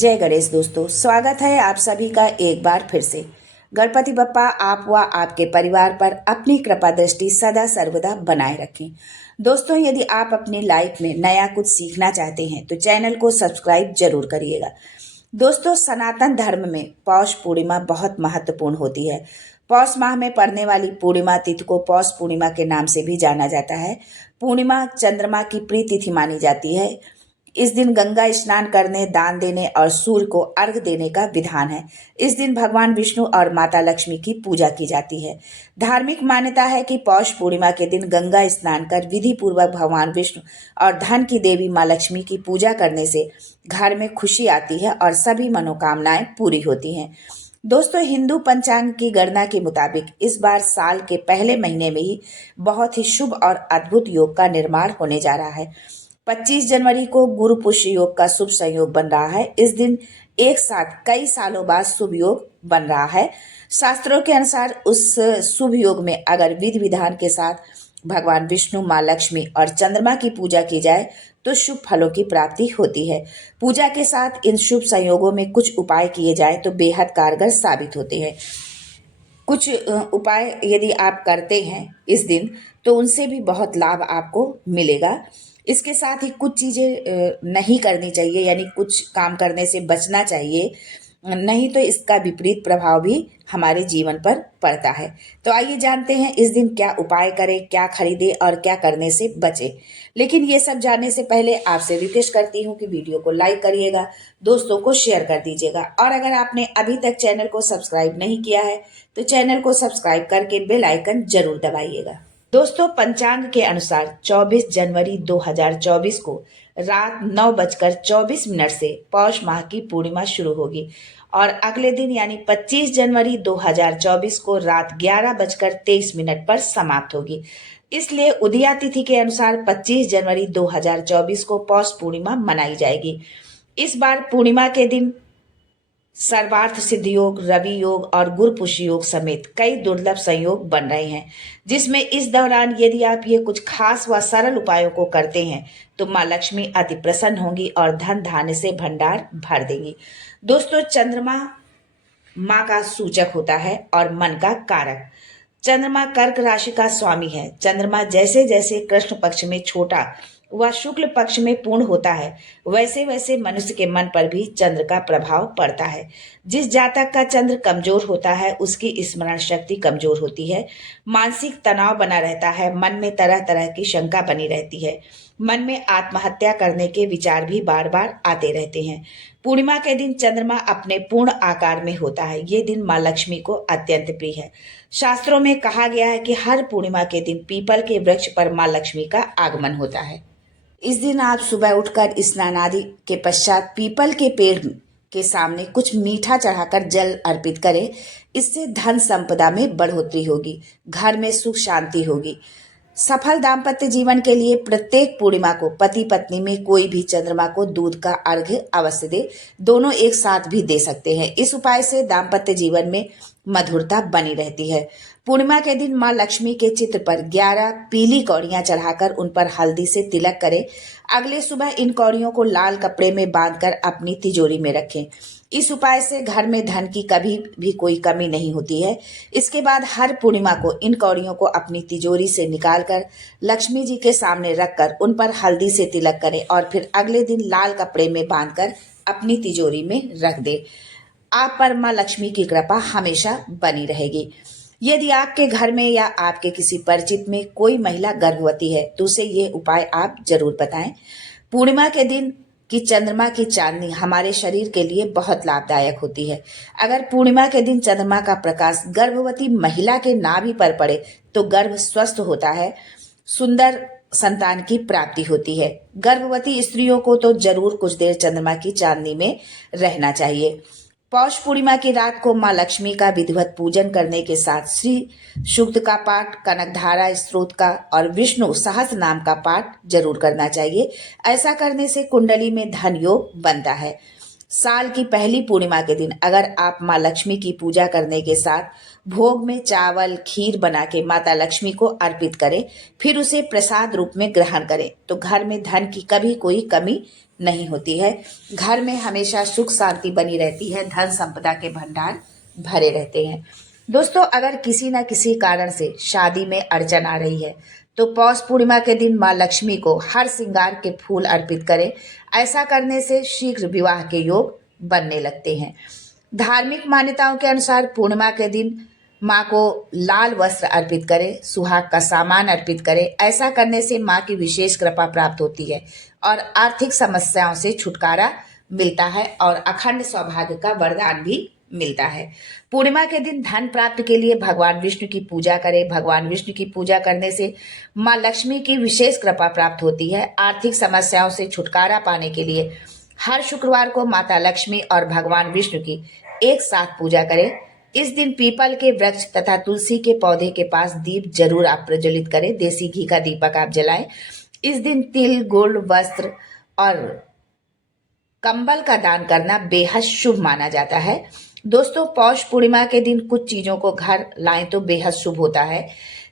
जय गणेश दोस्तों, स्वागत है आप सभी का एक बार फिर से। गणपति बप्पा आप व आपके परिवार पर अपनी कृपा दृष्टि सदा सर्वदा बनाए रखें। दोस्तों, यदि आप अपनी लाइफ में नया कुछ सीखना चाहते हैं तो चैनल को सब्सक्राइब जरूर करिएगा। दोस्तों, सनातन धर्म में पौष पूर्णिमा बहुत महत्वपूर्ण होती है। पौष माह में पड़ने वाली पूर्णिमा तिथि को पौष पूर्णिमा के नाम से भी जाना जाता है। पूर्णिमा चंद्रमा की प्रिय तिथि मानी जाती है। इस दिन गंगा स्नान करने, दान देने और सूर्य को अर्घ्य देने का विधान है। इस दिन भगवान विष्णु और माता लक्ष्मी की पूजा की जाती है। धार्मिक मान्यता है कि पौष पूर्णिमा के दिन गंगा स्नान कर विधि पूर्वक भगवान विष्णु और धन की देवी माँ लक्ष्मी की पूजा करने से घर में खुशी आती है और सभी मनोकामनाएं पूरी होती हैं। दोस्तों, हिंदू पंचांग की गणना के मुताबिक इस बार साल के पहले महीने में ही बहुत ही शुभ और अद्भुत योग का निर्माण होने जा रहा है। 25 जनवरी को गुरु पुष्य योग का शुभ संयोग बन रहा है। इस दिन एक साथ कई सालों बाद शुभ योग बन रहा है। शास्त्रों के अनुसार उस शुभ योग में अगर विधि विधान के साथ भगवान विष्णु, माँ लक्ष्मी और चंद्रमा की पूजा की जाए तो शुभ फलों की प्राप्ति होती है। पूजा के साथ इन शुभ संयोगों में कुछ उपाय किए जाएं तो बेहद कारगर साबित होते हैं। कुछ उपाय यदि आप करते हैं इस दिन तो उनसे भी बहुत लाभ आपको मिलेगा। इसके साथ ही कुछ चीज़ें नहीं करनी चाहिए, यानी कुछ काम करने से बचना चाहिए, नहीं तो इसका विपरीत प्रभाव भी हमारे जीवन पर पड़ता है। तो आइए जानते हैं इस दिन क्या उपाय करें, क्या खरीदें और क्या करने से बचें। लेकिन ये सब जानने से पहले आपसे रिक्वेस्ट करती हूँ कि वीडियो को लाइक करिएगा, दोस्तों को शेयर कर दीजिएगा और अगर आपने अभी तक चैनल को सब्सक्राइब नहीं किया है तो चैनल को सब्सक्राइब करके बेल आइकन जरूर दबाइएगा। दोस्तों, पंचांग के अनुसार 24 जनवरी 2024 को रात 9:24 से पौष माह की पूर्णिमा शुरू होगी और अगले दिन यानी 25 जनवरी 2024 को रात 11:23 पर समाप्त होगी। इसलिए उदया तिथि के अनुसार 25 जनवरी 2024 को पौष पूर्णिमा मनाई जाएगी। इस बार पूर्णिमा के दिन सर्वार्थ सिद्ध योग, रवि योग और गुरु पुष्य योग समेत कई दुर्लभ संयोग बन रहे हैं, जिसमें इस दौरान यदि आप ये कुछ खास व सरल उपायों को करते हैं तो माँ लक्ष्मी अति प्रसन्न होंगी और धन धान्य से भंडार भर देंगी। दोस्तों, चंद्रमा माँ का सूचक होता है और मन का कारक। चंद्रमा कर्क राशि का स्वामी है। चंद्रमा जैसे जैसे कृष्ण पक्ष में छोटा व शुक्ल पक्ष में पूर्ण होता है वैसे वैसे मनुष्य के मन पर भी चंद्र का प्रभाव पड़ता है। जिस जातक का चंद्र कमजोर होता है उसकी स्मरण शक्ति कमजोर होती है, मानसिक तनाव बना रहता है, मन में तरह तरह की शंका बनी रहती है, मन में आत्महत्या करने के विचार भी बार बार आते रहते हैं। पूर्णिमा के दिन चंद्रमा अपने पूर्ण आकार में होता है। ये दिन माँ लक्ष्मी को अत्यंत प्रिय है। शास्त्रों में कहा गया है कि हर पूर्णिमा के दिन पीपल के वृक्ष पर माँ लक्ष्मी का आगमन होता है। इस दिन आप सुबह उठकर स्नान आदि के पश्चात पीपल के पेड़ के सामने कुछ मीठा चढ़ाकर जल अर्पित करें। इससे धन संपदा में बढ़ोतरी होगी, घर में सुख शांति होगी। सफल दाम्पत्य जीवन के लिए प्रत्येक पूर्णिमा को पति पत्नी में कोई भी चंद्रमा को दूध का अर्घ्य अवश्य दे। दोनों एक साथ भी दे सकते हैं। इस उपाय से दाम्पत्य जीवन में मधुरता बनी रहती है। पूर्णिमा के दिन माँ लक्ष्मी के चित्र पर 11 पीली कौड़ियां चढ़ाकर उन पर हल्दी से तिलक करें। अगले सुबह इन कौड़ियों को लाल कपड़े में बांधकर अपनी तिजोरी में रखें। इस उपाय से घर में धन की कभी भी कोई कमी नहीं होती है। इसके बाद हर पूर्णिमा को इन कौड़ियों को अपनी तिजोरी से निकालकर लक्ष्मी जी के सामने रखकर उन पर हल्दी से तिलक करें और फिर अगले दिन लाल कपड़े में बांधकर अपनी तिजोरी में रख दें। आप पर माँ लक्ष्मी की कृपा हमेशा बनी रहेगी। यदि आपके घर में या आपके किसी परिचित में कोई महिला गर्भवती है तो उसे ये उपाय आप जरूर बताएं। पूर्णिमा के दिन की चंद्रमा की चांदनी हमारे शरीर के लिए बहुत लाभदायक होती है। अगर पूर्णिमा के दिन चंद्रमा का प्रकाश गर्भवती महिला के नाभि पर पड़े तो गर्भ स्वस्थ होता है, सुंदर संतान की प्राप्ति होती है। गर्भवती स्त्रियों को तो जरूर कुछ देर चंद्रमा की चांदनी में रहना चाहिए। पौष पूर्णिमा की रात को माँ लक्ष्मी का विधिवत पूजन करने के साथ श्री सूक्त का पाठ, कनकधारा स्तोत्र का और विष्णु सहस्त्र नाम का पाठ जरूर करना चाहिए। ऐसा करने से कुंडली में धन योग बनता है। साल की पहली पूर्णिमा के दिन अगर आप माँ लक्ष्मी की पूजा करने के साथ भोग में चावल खीर बना के माता लक्ष्मी को अर्पित करें, फिर उसे प्रसाद रूप में ग्रहण करें, तो घर में धन की कभी कोई कमी नहीं होती है। घर में हमेशा सुख शांति बनी रहती है, धन संपदा के भंडार भरे रहते हैं। दोस्तों, अगर किसी न किसी कारण से शादी में अड़चन आ रही है तो पौष पूर्णिमा के दिन माँ लक्ष्मी को हर श्रृंगार के फूल अर्पित करें। ऐसा करने से शीघ्र विवाह के योग बनने लगते हैं। धार्मिक मान्यताओं के अनुसार पूर्णिमा के दिन माँ को लाल वस्त्र अर्पित करें, सुहाग का सामान अर्पित करें। ऐसा करने से माँ की विशेष कृपा प्राप्त होती है और आर्थिक समस्याओं से छुटकारा मिलता है और अखंड सौभाग्य का वरदान भी मिलता है। पूर्णिमा के दिन धन प्राप्ति के लिए भगवान विष्णु की पूजा करें। भगवान विष्णु की पूजा करने से माँ लक्ष्मी की विशेष कृपा प्राप्त होती है। आर्थिक समस्याओं से छुटकारा पाने के लिए हर शुक्रवार को माता लक्ष्मी और भगवान विष्णु की एक साथ पूजा करें। इस दिन पीपल के वृक्ष तथा तुलसी के पौधे के पास दीप जरूर आप प्रज्वलित करें। देसी घी का दीपक आप जलाएं। इस दिन तिल, गुड़, वस्त्र और कंबल का दान करना बेहद शुभ माना जाता है। दोस्तों, पौष पूर्णिमा के दिन कुछ चीजों को घर लाएं तो बेहद शुभ होता है।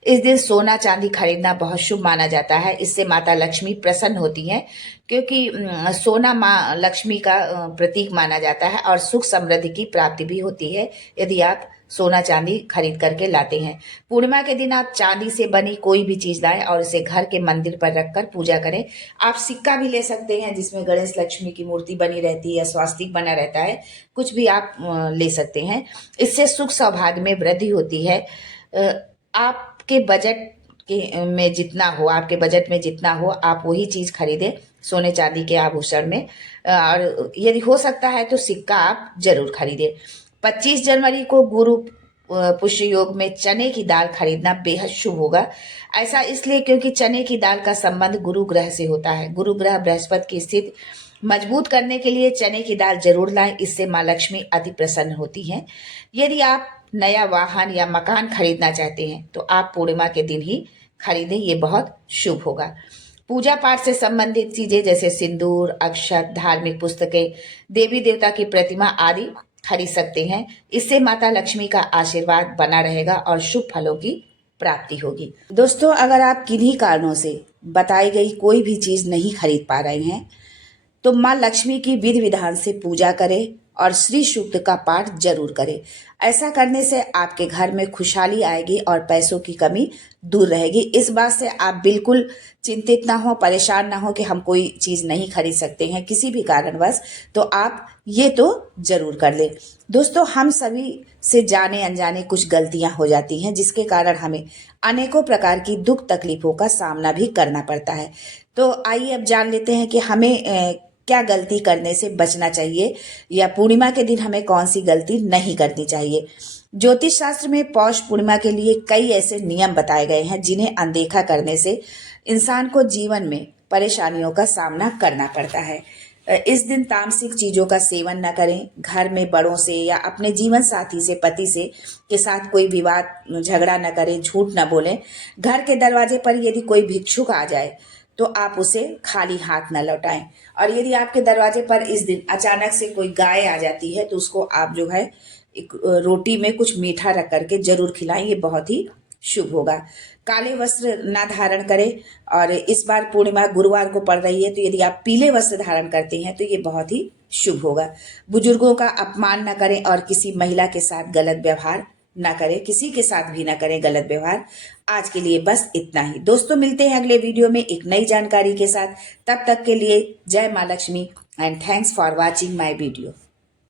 इस दिन सोना चांदी खरीदना बहुत शुभ माना जाता है। इससे माता लक्ष्मी प्रसन्न होती हैं, क्योंकि सोना माँ लक्ष्मी का प्रतीक माना जाता है और सुख समृद्धि की प्राप्ति भी होती है यदि आप सोना चांदी खरीद करके लाते हैं। पूर्णिमा के दिन आप चांदी से बनी कोई भी चीज लाएं और इसे घर के मंदिर पर रखकर पूजा करें। आप सिक्का भी ले सकते हैं जिसमें गणेश लक्ष्मी की मूर्ति बनी रहती है, स्वास्तिक बना रहता है, कुछ भी आप ले सकते हैं। इससे सुख सौभाग्य में वृद्धि होती है। आपके बजट में जितना हो, आपके बजट में जितना हो, आप वही चीज खरीदें सोने चांदी के आभूषण में, और यदि हो सकता है तो सिक्का आप जरूर खरीदें। 25 जनवरी को गुरु पुष्य योग में चने की दाल खरीदना बेहद शुभ होगा। ऐसा इसलिए क्योंकि चने की दाल का संबंध गुरु ग्रह से होता है। गुरु ग्रह बृहस्पति की स्थिति मजबूत करने के लिए चने की दाल जरूर लाएं। इससे माँ लक्ष्मी अति प्रसन्न होती हैं। यदि आप नया वाहन या मकान खरीदना चाहते हैं तो आप पूर्णिमा के दिन ही खरीदें, ये बहुत शुभ होगा। पूजा पाठ से संबंधित चीजें जैसे सिंदूर, अक्षत, धार्मिक पुस्तकें, देवी देवता की प्रतिमा आदि खरीद सकते हैं। इससे माता लक्ष्मी का आशीर्वाद बना रहेगा और शुभ फलों की प्राप्ति होगी। दोस्तों, अगर आप किन्हीं कारणों से बताई गई कोई भी चीज नहीं खरीद पा रहे हैं तो माँ लक्ष्मी की विधि विधान से पूजा करें और श्री सूक्त का पाठ जरूर करें। ऐसा करने से आपके घर में खुशहाली आएगी और पैसों की कमी दूर रहेगी। इस बात से आप बिल्कुल चिंतित ना हो, परेशान ना हो कि हम कोई चीज नहीं खरीद सकते हैं किसी भी कारणवश, तो आप ये तो जरूर कर लें। दोस्तों, हम सभी से जाने अनजाने कुछ गलतियां हो जाती हैं जिसके कारण हमें अनेकों प्रकार की दुख तकलीफों का सामना भी करना पड़ता है। तो आइए अब जान लेते हैं कि हमें क्या गलती करने से बचना चाहिए या पूर्णिमा के दिन हमें कौन सी गलती नहीं करनी चाहिए। ज्योतिष शास्त्र में पौष पूर्णिमा के लिए कई ऐसे नियम बताए गए हैं जिन्हें अनदेखा करने से इंसान को जीवन में परेशानियों का सामना करना पड़ता है। इस दिन तामसिक चीजों का सेवन न करें। घर में बड़ों से या अपने जीवन साथी से, पति से के साथ कोई विवाद झगड़ा न करें, झूठ न बोलें। घर के दरवाजे पर यदि कोई भिक्षुक आ जाए तो आप उसे खाली हाथ न लौटाएं। और यदि आपके दरवाजे पर इस दिन अचानक से कोई गाय आ जाती है तो उसको आप जो है एक रोटी में कुछ मीठा रख करके जरूर खिलाएं, ये बहुत ही शुभ होगा। काले वस्त्र ना धारण करें और इस बार पूर्णिमा गुरुवार को पड़ रही है तो यदि आप पीले वस्त्र धारण करते हैं तो ये बहुत ही शुभ होगा। बुजुर्गों का अपमान न करें और किसी महिला के साथ गलत व्यवहार ना करें, किसी के साथ भी ना करें गलत व्यवहार। आज के लिए बस इतना ही। दोस्तों, मिलते हैं अगले वीडियो में एक नई जानकारी के साथ। तब तक के लिए जय माँ Lakshmi and thanks for watching my video.